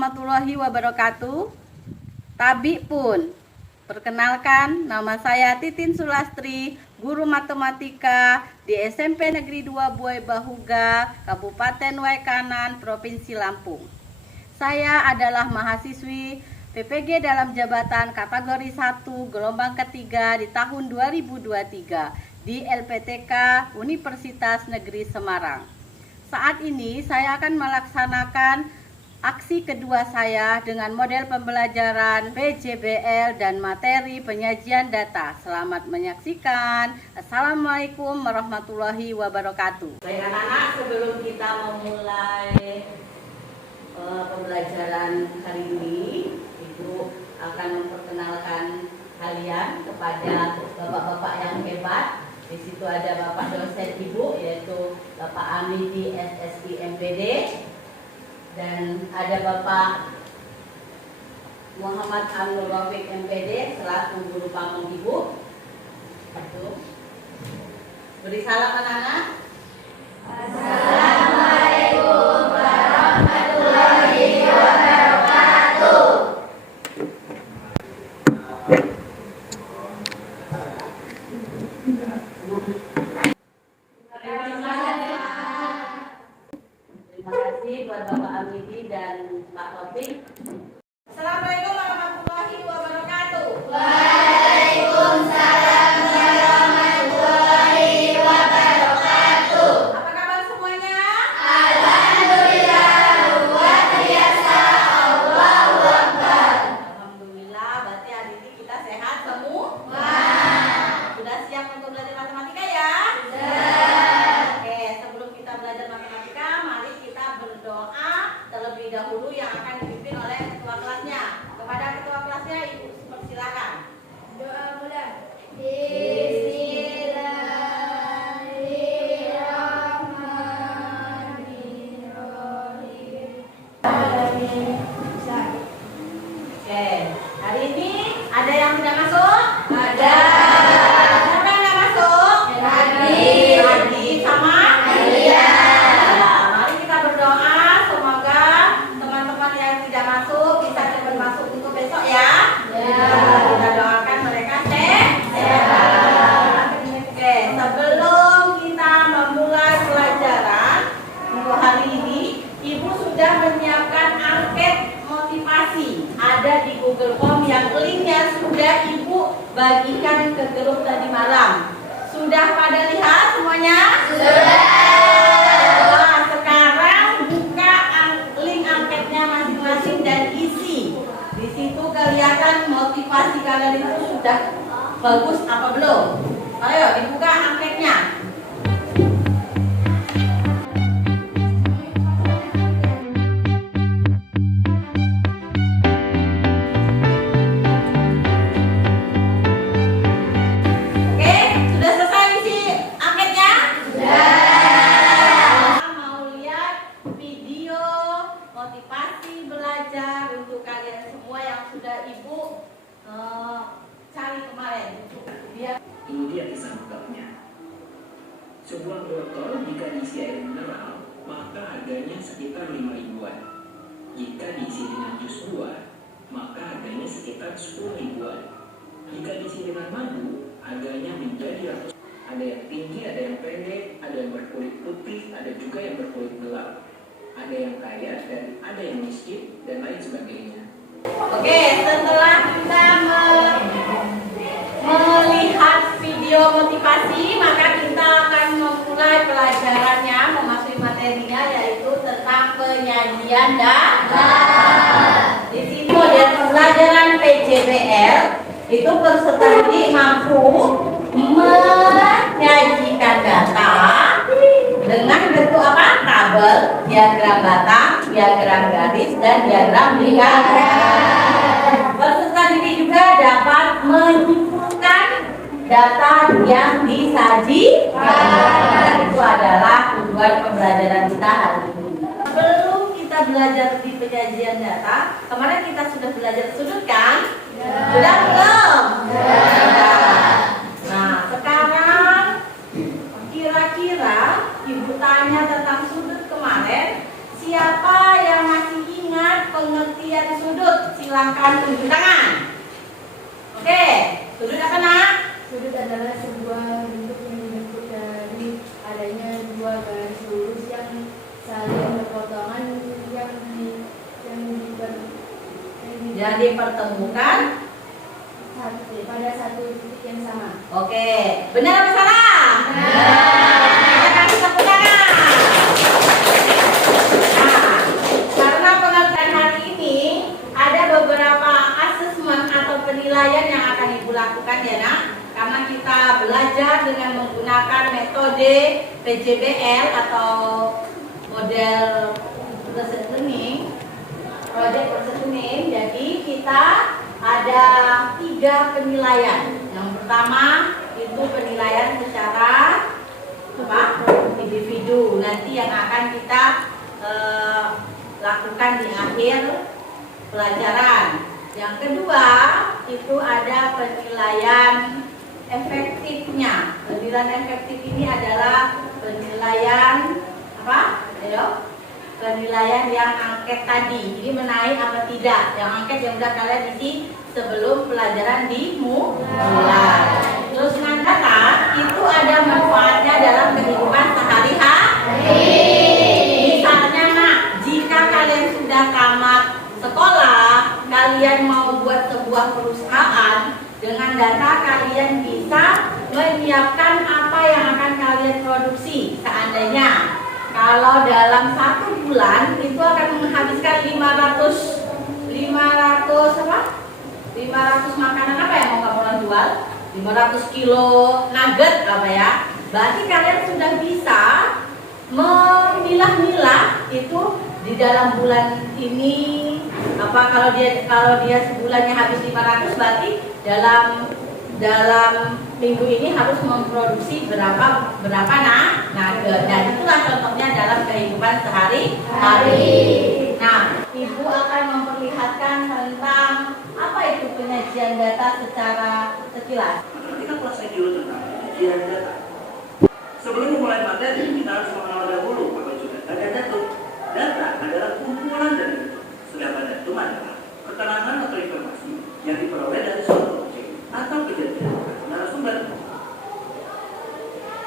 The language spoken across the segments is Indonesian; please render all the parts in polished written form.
warahmatullahi wabarakatuh. Tabi pun. Perkenalkan, nama saya Titin Sulastri, guru matematika di SMP Negeri 2 Buai Bahuga, Kabupaten Waikanan, Provinsi Lampung. Saya adalah mahasiswi PPG dalam jabatan kategori 1 gelombang ketiga di tahun 2023 di LPTK Universitas Negeri Semarang. Saat ini saya akan melaksanakan aksi kedua saya dengan model pembelajaran PJBL dan materi penyajian data. Selamat menyaksikan. Assalamualaikum warahmatullahi wabarakatuh. Baik anak-anak, sebelum kita memulai pembelajaran hari ini, Ibu akan memperkenalkan kalian kepada bapak-bapak yang hebat. Di situ ada Bapak dosen Ibu, yaitu Bapak Amidi SSI MPD. Dan ada Bapak Muhammad Anur Rafiq MPD selaku guru pamong Ibu. Beri salam anak-anak. Assalamualaikum warahmatullahi wabarakatuh. Terima kasih buat Bapak Amidi dan Pak Rafiq. Assalamualaikum warahmatullahi wabarakatuh. Waalaikumsalam warahmatullahi wabarakatuh. Apa kabar semuanya? Alhamdulillah, luar biasa, Allahu Akbar. Alhamdulillah, berarti hari ini kita sehat semua. Sudah siap untuk belajar matematika ya? Oke, sebelum kita belajar matematika, mari kita berdoa terlebih dahulu yang akan dipimpin oleh ketua kelasnya. Kepada ketua kelasnya, Ibu persilakan. Doa mulai. Bismillahirrahmanirrahim. Oke, hari ini ada yang tidak masuk? Ada. Siapa yang nggak masuk? Adi sama? Iya. Ya, mari kita berdoa semoga teman-teman yang tidak masuk bisa cepat masuk untuk besok ya. Kita doakan mereka sehat. Oke, sebelum kita memulai pelajaran untuk hari ini, Ibu sudah menyiapkan angket motivasi. Ada di Google Form yang linknya sudah Ibu bagikan ke grup tadi malam. Sudah pada lihat semuanya? Nah, sekarang buka link angketnya masing-masing dan isi. Di situ kelihatan motivasi kalian itu sudah bagus apa belum? Ayo dibuka angketnya. Oke, sudah selesai isi angketnya? Mau lihat video motivasi belajar untuk kalian semua yang sudah Ibu cari kemarin. Biar Ini dia kisah lengkapnya. Sebuah botol jika diisi air mineral, maka harganya sekitar 5 ribuan. Jika diisi dengan jus buah, maka harganya sekitar 10 ribuan. Jika diisi dengan madu, harganya menjadi ratus. Ada yang tinggi, ada yang pendek, ada yang berkulit putih, ada juga yang berkulit gelap. Ada yang kaya dan ada yang miskin dan lain sebagainya. Oke, setelah kita melihat video motivasi, maka kita akan memulai pelajarannya, memasuki materinya, yaitu tentang penyajian data. Di sini model pembelajaran PJBL itu peserta didik mampu menyajikan data dengan bentuk apa? Tabel, diagram batang, diagram garis, dan diagram lingkaran. Peserta didik juga dapat menyimpulkan data yang disajikan. Itu adalah tujuan pembelajaran kita hari ini. Sebelum kita belajar di penyajian data, kemarin kita sudah belajar sudut kan? Sudah belum? Nah, sekarang kira-kira Ibu tanya tentang sudut kemarin, Siapa yang masih ingat pengertian sudut? Silakan tunjuk tangan. Oke, sudut apa nak? Sudut adalah sebuah bentuk yang dibentuk dari adanya dua garis lurus yang saling berpotongan yang dipertemukan pada satu titik yang sama. Oke, benar apa salah? Kita kasih tepuk tangan. Nah, karena pengertian hari ini ada beberapa asesmen atau penilaian yang akan ibu lakukan ya nak. Karena kita belajar dengan menggunakan metode PJBL atau model process learning, project process learning. Jadi kita ada 3 penilaian. Yang pertama itu penilaian secara individu. Nanti yang akan kita lakukan di akhir pelajaran. Yang kedua itu ada penilaian efektifnya. Penilaian efektif ini adalah penilaian apa? Ayo. Penilaian yang angket tadi, jadi menaik apa tidak. Yang angket yang udah kalian isi sebelum pelajaran dimulai. Terus data itu ada manfaatnya dalam kehidupan sehari-hari. Misalnya nak, jika kalian sudah tamat sekolah, kalian mau buat sebuah perusahaan, dengan data kalian bisa menyiapkan apa yang akan kalian produksi. Seandainya kalau dalam 1 bulan itu akan menghabiskan 500 makanan apa yang mau kamu jual? 500 kilo nugget apa ya? Berarti kalian sudah bisa memilah-milah itu di dalam bulan ini apa, kalau dia sebulannya habis 500, berarti dalam minggu ini harus memproduksi berapa nugget. Dan itulah contohnya dalam kehidupan sehari-hari. Nah, ibu akan memperlihatkan tentang apa itu penyajian data secara sekilas. Kita kuasai dulu tentang penyajian data. Sebelum memulai materi, kita harus mengenal dahulu apa itu data. Data adalah kumpulan dari bentuk, sedangkan datum adalah keterangan atau informasi yang diperoleh dari suatu objek atau kejadian narasumber.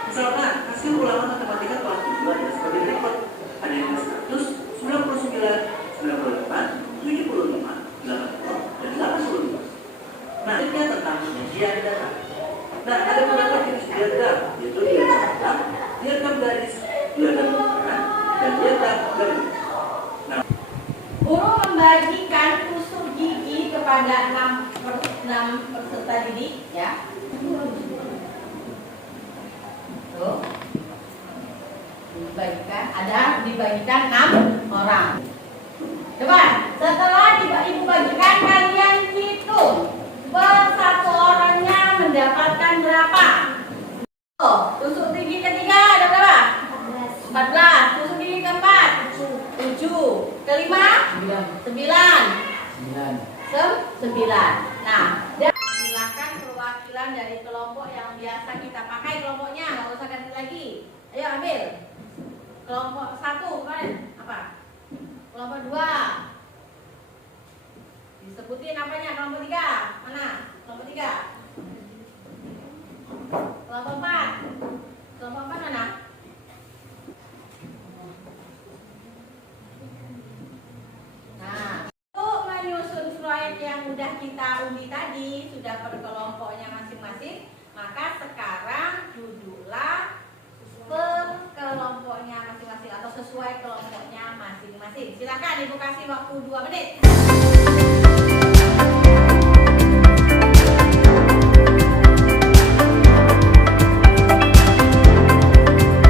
Misalkan hasil ulangan matematika kelas 7 adalah sebagai berikut. Ada yang 100, 99, 98, 75, 80, dan 82. Nah, ini tentang penyajian data. Nah, ada beberapa jenis diagram, yaitu diagram hitam, diagram garis, diagram lingkaran, dan diagram garis. Nah, guru membagikan tusuk gigi kepada 6 peserta didik ya. Tuh. Dibagikan 6 orang. Coba, setelah ibu bagikan, kalian hitung per 1 orangnya mendapatkan berapa? Oh, tusuk gigi ketiga ada berapa? 14. Tusuk gigi keempat 7. Kelima 9. Nah, dan silakan perwakilan dari kelompok yang biasa kita pakai kelompoknya, nggak usah ganti lagi. Ayo ambil. Kelompok 1 kemarin apa? Kelompok 2. Disebutin apanya? Kelompok 3. Mana? Kelompok 3. Kelompok 4. Kelompok 4 mana? Nah, untuk menyusun proyek yang udah kita undi tadi, sudah per kelompoknya masing-masing, maka sekarang duduklah per kelompoknya masing-masing atau sesuai kelompoknya masing-masing. Silakan ibu kasih waktu 2 menit.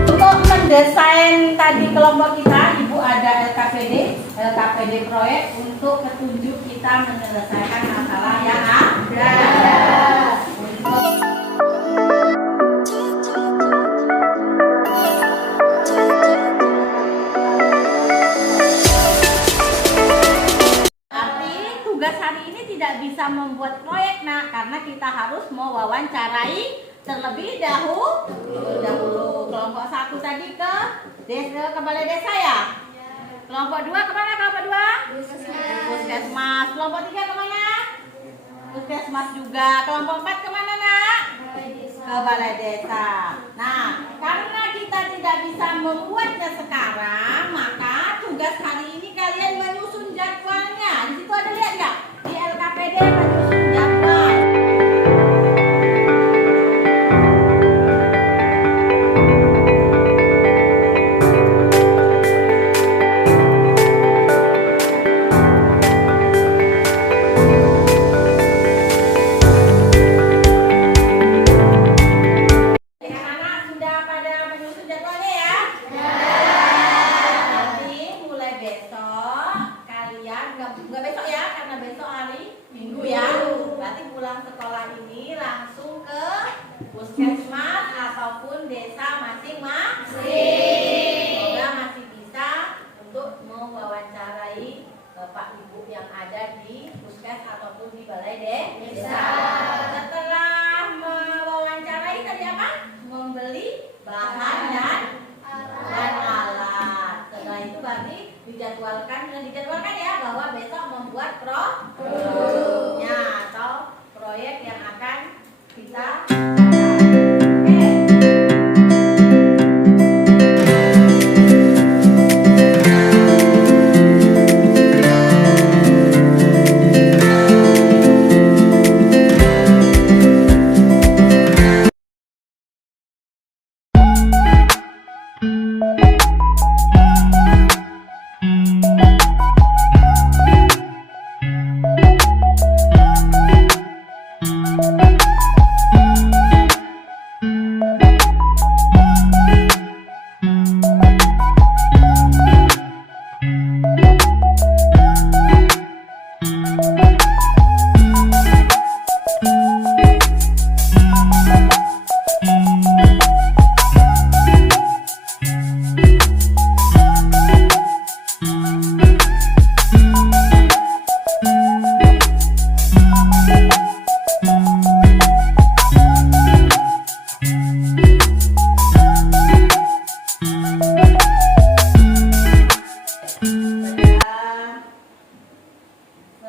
Untuk mendesain tadi kelompok kita, ibu ada LKPD proyek untuk petunjuk kita menyelesaikan masalah yang ada. Tugas hari ini tidak bisa membuat proyek karena kita harus mewawancarai terlebih dahulu kelompok 1 tadi ke balai desa ya. Kelompok 2 kemana kelompok 2? Puskesmas. Kelompok 3 kemana? Puskesmas juga. Kelompok 4 kemana nak? Ke balai desa. Nah, karena kita tidak bisa membuatnya sekarang, maka tugas hari ini kalian menyusun jadwalnya. Di situ ada lihat nggak? Di LKPD menyusun jadwal. Anak-anak sudah pada menyusun jadwalnya ya? Nanti mulai besok kalian nggak besok ya, karena besok hari Minggu ya. Berarti pulang sekolah ini langsung ke puskesmas ataupun desa masing-masing. Semoga masih bisa untuk mewawancarai Bapak Ibu yang ada di puskes ataupun di balai desa. Setelah mewawancarai tadi apa? Membeli bahan dan alat. Setelah itu berarti dijadwalkan ya bahwa besok membuat produknya atau proyek yang akan kita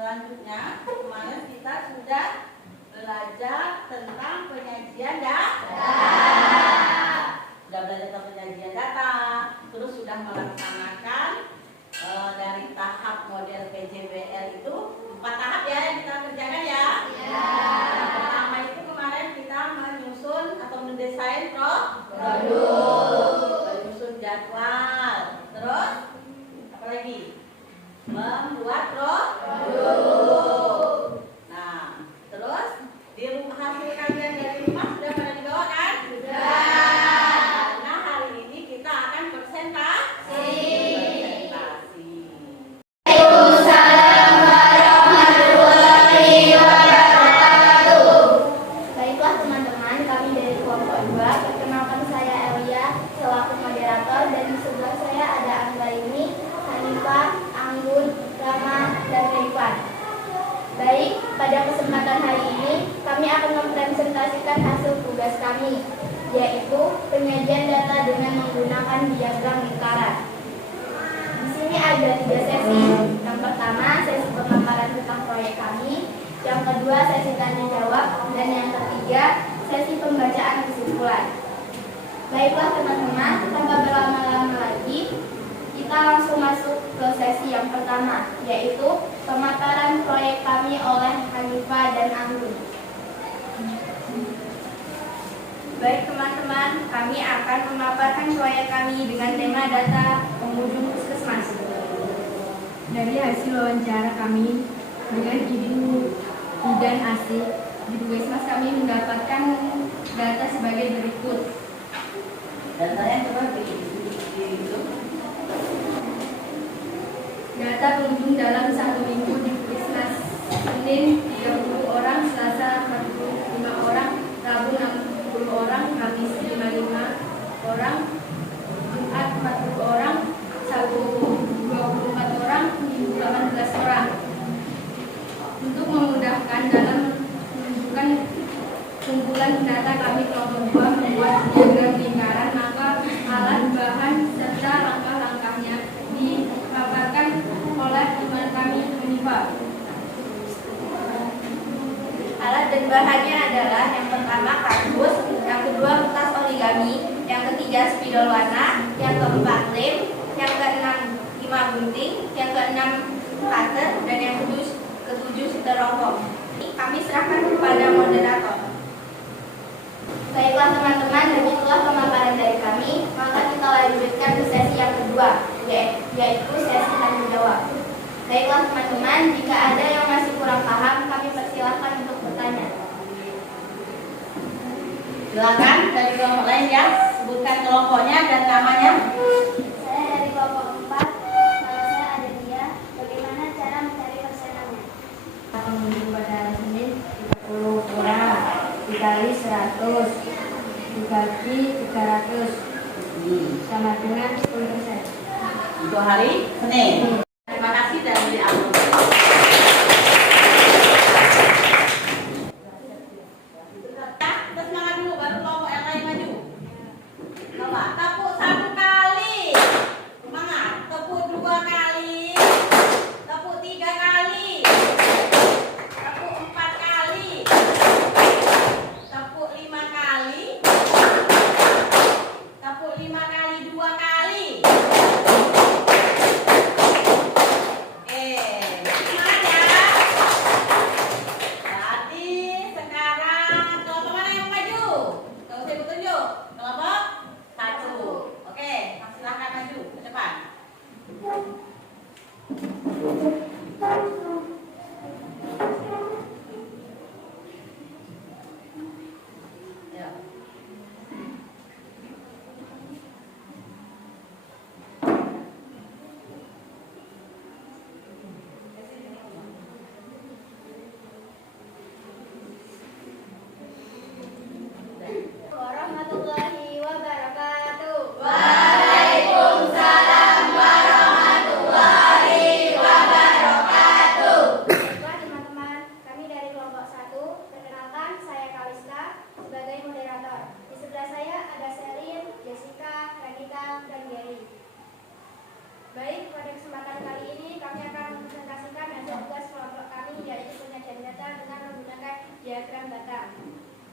selanjutnya. Kemarin kita sudah belajar tentang penyajian data. Sudah belajar tentang penyajian data, terus sudah melaksanakan dari tahap model PJBL itu 4 tahap ya yang kita kerjakan ya. Yang pertama itu kemarin kita menyusun atau mendesain produk, menyusun jadwal, terus apa lagi? Membuat produk. Nah, terus di rumah hasil kalian dari rumah sudah pada dibawa kan? Sudah. Nah, hari ini kita akan presentasi. Baiklah teman-teman, kami dari kelompok 2. Perkenalkan saya Elia selaku moderator, dan di sebelah saya ada Anggaini, Hanifah, Anggun, Rama, dan Rifan. Baik, pada kesempatan hari ini kami akan mempresentasikan hasil tugas kami, yaitu penyajian data dengan menggunakan diagram lingkaran. Di sini ada 3 sesi. Yang pertama, sesi pemaparan tentang proyek kami. Yang kedua, sesi tanya jawab. Dan yang ketiga, sesi pembacaan kesimpulan. Baiklah teman-teman, tanpa berlama-lama lagi, kita langsung masuk ke sesi yang pertama, yaitu pemaparan proyek kami oleh Hanifah dan Anggun. Baik teman-teman, kami akan memaparkan proyek kami dengan tema data pengunjung puskesmas. Dari hasil wawancara kami dengan Ibu Bidan Asih di puskesmas, kami mendapatkan data sebagai berikut. Datanya coba itu. Data pengunjung dalam 1 minggu di puskesmas: Senin 30 orang, Selasa 45 orang, Rabu 60 orang, Kamis 55 orang, Jumat 40 orang, Sabtu 24 orang, Minggu 18 orang. Untuk memudahkan dalam menunjukkan kumpulan data kami, kelompok 2 membuat diagram lingkaran, maka alat, bahan, serta langkah-langkahnya dipaparkan dan bahannya adalah yang pertama kardus, yang kedua kertas origami, yang ketiga spidol warna, yang keempat lem, yang keenam 5 gunting, yang keenam cutter, dan yang ketujuh styrofoam. Kami serahkan kepada moderator. Baiklah teman-teman, begitulah pemaparan dari kami. Maka kita lanjutkan ke sesi yang kedua, yaitu sesi tanya jawab. Baiklah teman-teman, jika ada yang masih kurang paham, kami persilahkan untuk bertanya. Silakan dari kelompok lain ya, sebutkan kelompoknya dan namanya. Saya dari kelompok 4, nama saya Adelia. Bagaimana cara mencari persenannya? Mengunjung pada hari Senin 30 orang, dikali 100, dibagi 300, sama dengan 10%. Untuk hari Senin. Terima kasih dan diambil. Kita semangat dulu baru kelompok yang lain maju. Coba tepuk 1 kali. Semangat. Tepuk 2 kali. Tepuk 3 kali. Tepuk 4 kali. Tepuk 5 kali. Tepuk 5 kali 2 kali. Semangat ya. Jadi sekarang kelompok mana yang maju? Kalau saya tunjuk, kelompok 1. Oke, silahkan maju ke depan. Ya. Warahmatullahi wabarakatuh. Baiklah teman-teman, kami dari kelompok 1. Perkenalkan, saya Kaliska sebagai moderator. Di sebelah saya ada Selin, Jessica, Radika, dan Gary. Baik, pada kesempatan kali ini kami akan mempresentasikan hasil tugas kelompok kami, yaitu penyajian data dengan menggunakan diagram batang.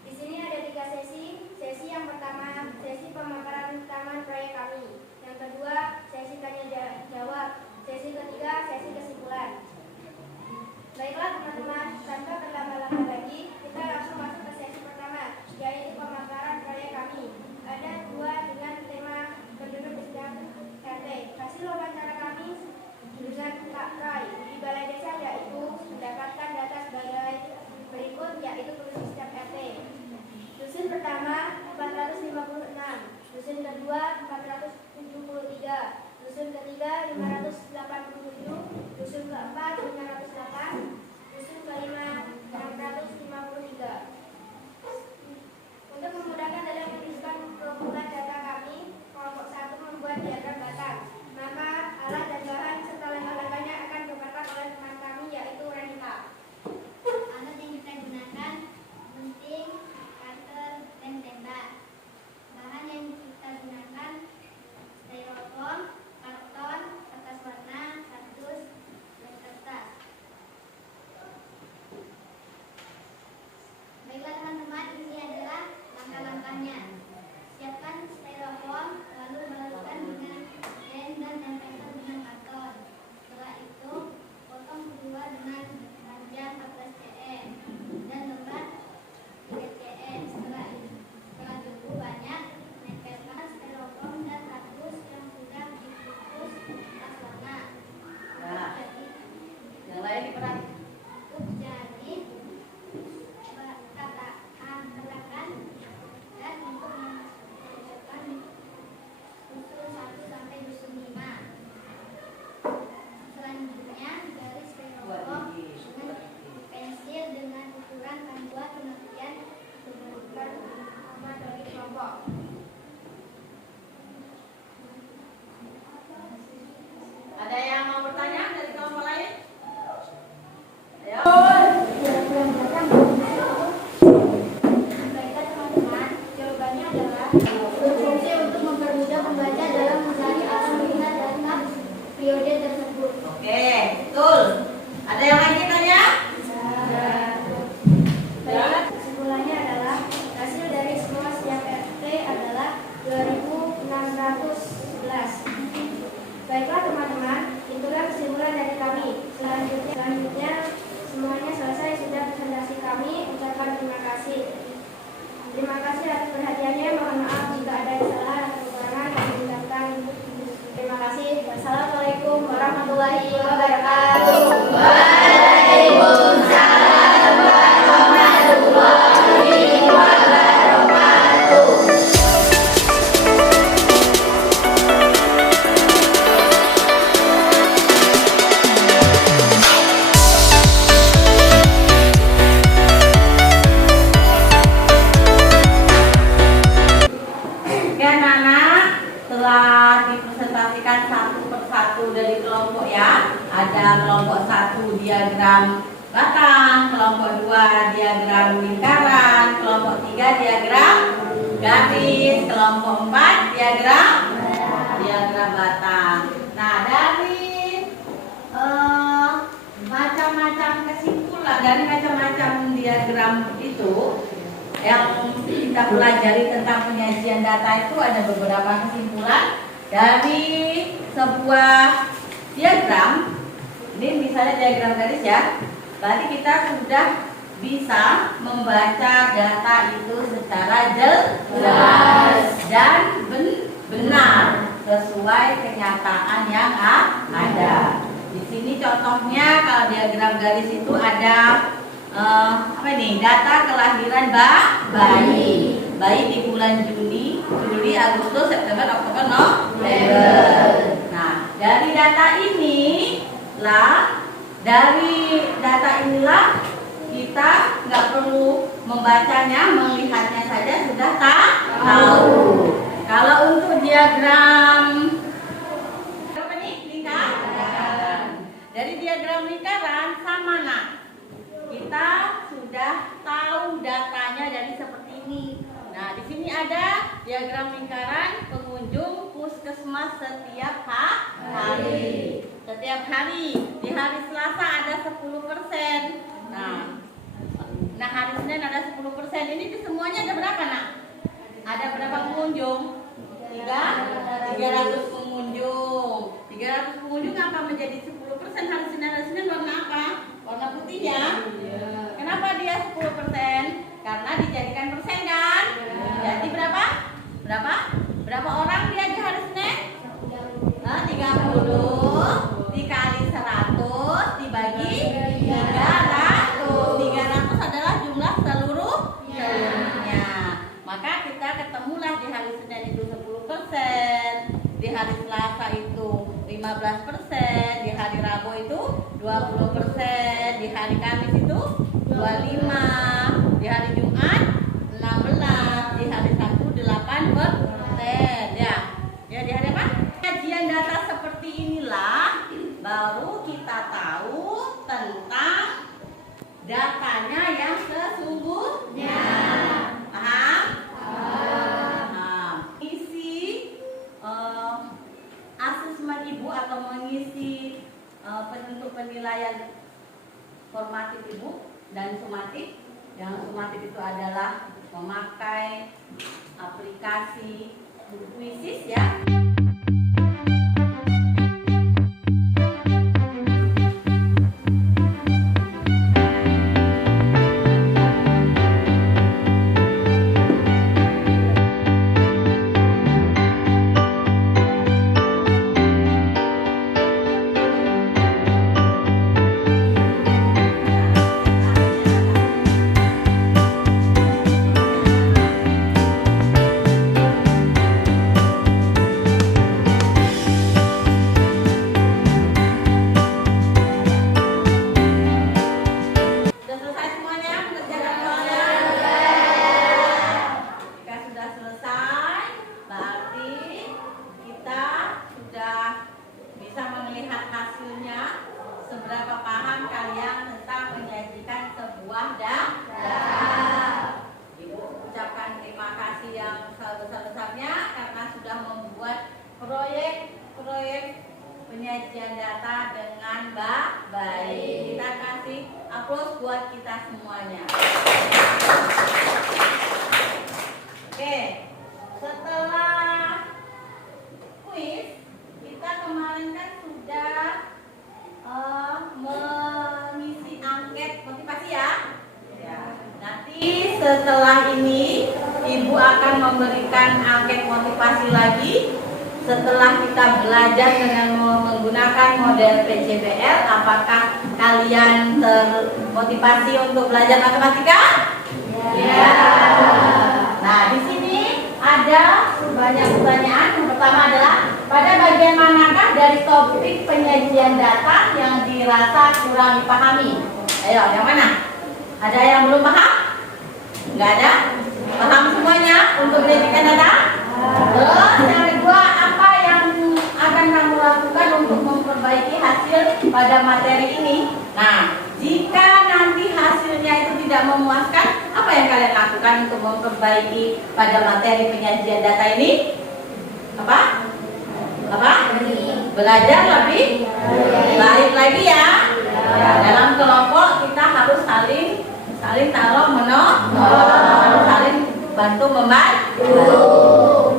Di sini ada 3 sesi. Sesi yang pertama, sesi pemaparan taman proyek kami. Yang kedua, sesi tanya jawab. Sesi ketiga, sesi kesimpulan. Baiklah teman-teman, tanpa berlama-lama lagi, kita langsung masuk ke sesi pertama, yaitu pemaparan proyek kami. Ada 2 dengan tema penduduk di sekitar RT. Hasil wawancara kami dengan Pak Prai di Balai Desa yaitu mendapatkan data sebagai berikut, yaitu penduduk setiap RT. Dusun pertama 456, dusun kedua 473, dusun ketiga 587, dusun keempat 508, dusun kelima 653. Untuk memudahkan dalam menuliskan kumpulan data kami, kelompok 1 membuat diagram batang. Maka alat dan bahan serta lengkap-lengkapnya akan dipaparkan oleh teman kami, yaitu Radika. Alat yang kita gunakan gunting, cutter, dan tembak. Bahan yang kita gunakan styrofoam, karton, kertas warna, kardus, dan kertas. Baiklah teman-teman, ini adalah langkah-langkahnya. Siapkan styrofoam, lalu balaskan dengan Selanjutnya semuanya selesai, sudah presentasi kami. Ucapkan terima kasih. Terima kasih atas perhatiannya. Mohon maaf jika ada kesalahan atau kekurangan kami ucapkan. Terima kasih. Wassalamualaikum warahmatullahi wabarakatuh. Waalaikumsalam warahmatullahi wabarakatuh. Oke anak-anak, telah dipresentasikan satu persatu dari kelompok ya. Ada kelompok 1 diagram batang, kelompok 2 diagram lingkaran, kelompok 3 diagram garis, kelompok 4 diagram batang. Nah, dari macam-macam kesimpulan dari macam-macam diagram itu yang kita pelajari tentang penyajian data itu ada beberapa kesimpulan dari sebuah diagram. Ini misalnya diagram garis ya. Berarti kita sudah bisa membaca data itu secara jelas dan benar sesuai kenyataan yang ada. Di sini contohnya kalau diagram garis itu ada apa ini? Data kelahiran bayi di bulan Juli, Agustus, September, Oktober, November. Nah, dari data inilah kita nggak perlu membacanya, melihatnya saja sudah tahu. Kalau untuk diagram apa nih? Lingkaran. Dari diagram lingkaran sama nak. Kita sudah tahu datanya dari seperti ini. Nah, di sini ada diagram lingkaran pengunjung puskesmas setiap hari. Setiap hari. Di hari Selasa ada 10%. Nah, hari Senin ada 10%. Ini di semuanya ada berapa, Nak? Ada berapa pengunjung? 300 pengunjung. 300 pengunjung apa menjadi 10%? Hari Senin warna apa? Warna putih ya. Kenapa dia 10%? Karena dijadikan persen kan? Jadi berapa? Berapa orang dia di hari Senin? 30 dikali 100 dibagi 300. 300 adalah jumlah seluruhnya. Maka kita ketemulah di hari Senin itu 10%, di hari Selasa itu 15%, di hari Rabu itu 20%, di hari Kamis itu 25%, di hari Jumat 16%, di hari Sabtu 8%. Ya di hari apa? Kajian data seperti inilah baru kita tahu tentang datanya yang sesungguhnya. Paham? Isi asesmen ibu atau mengisi penentu penilaian formatif ibu dan sumatif. Yang sumatif itu adalah memakai aplikasi Quizzes ya. Seberapa paham kalian tentang menyajikan sebuah data? Ibu ucapkan terima kasih yang sebesar-besarnya karena sudah membuat proyek penyajian data dengan baik. Kita kasih aplaus buat kita semuanya. Oke, setelah kuis kita kemarin kan sudah setelah ini Ibu akan memberikan angket motivasi lagi. Setelah kita belajar dengan menggunakan model PJBL, apakah kalian termotivasi untuk belajar matematika? Ya. Nah, di sini ada banyak pertanyaan. Yang pertama adalah, pada bagian manakah dari topik penyajian data yang dirasa kurang dipahami? Ayo, yang mana? Ada yang belum paham? Enggak ada? Paham semuanya untuk penyajian data? Terus yang kedua, apa yang akan kamu lakukan untuk memperbaiki hasil pada materi ini? Nah, jika nanti hasilnya itu tidak memuaskan, apa yang kalian lakukan untuk memperbaiki pada materi penyajian data ini? Apa? Belajar lebih baik lagi ya. Dalam kelompok kita harus saling menolong, harus saling bantu membantu.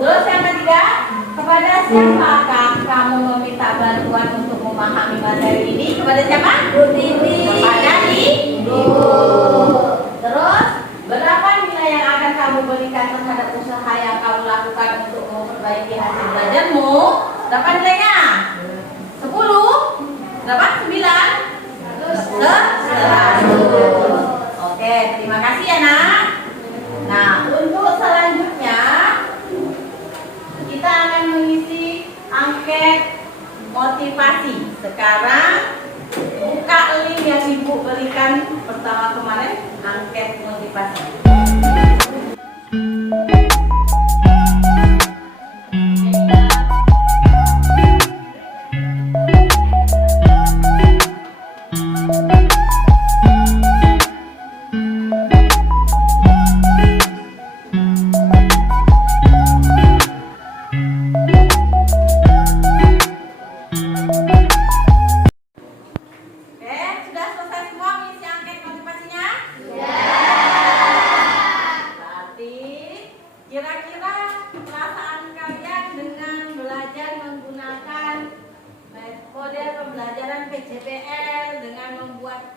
Terus yang ketiga, kepada siapakah kamu meminta bantuan untuk memahami materi ini? Kepada siapa? Kepada ibu. Terus, berapa nilai yang akan kamu berikan terhadap usaha yang kamu lakukan untuk memperbaiki hasil belajarmu? Berapa nilainya? 10? Berapa? 9? 100. Oke, terima kasih ya nak. Nah, untuk selanjutnya kita akan mengisi angket motivasi. Sekarang buka link yang ibu berikan pertama kemarin, angket motivasi. Kira-kira perasaan kalian dengan belajar menggunakan model pembelajaran PJBL, dengan membuat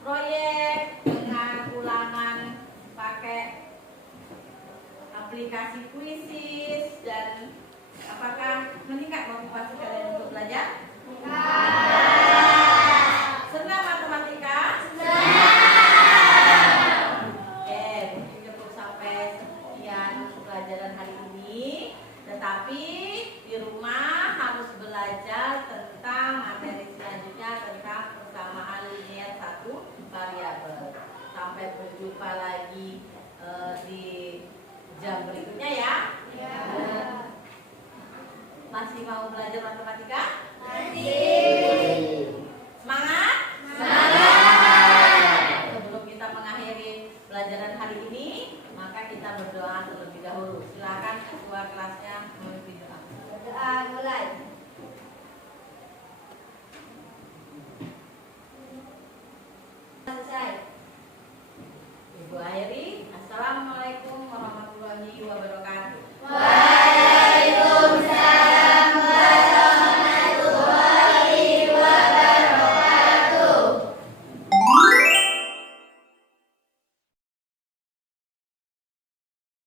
proyek, dengan ulangan pakai aplikasi Quizzes, dan apakah meningkat motivasi kalian untuk belajar? Senang matematika? Pelajaran hari ini, tetapi di rumah harus belajar tentang materi selanjutnya, tentang persamaan linear satu variabel. Sampai berjumpa lagi di jam berikutnya ya. Masih mau belajar matematika? Masih. Semangat? Semangat. Sebelum kita mengakhiri pelajaran hari ini, maka kita berdoa terlebih dahulu. Silakan ketua kelasnya memimpin doa. Berdoa mulai. Selesai. Ibu akhiri. Assalamualaikum warahmatullahi wabarakatuh.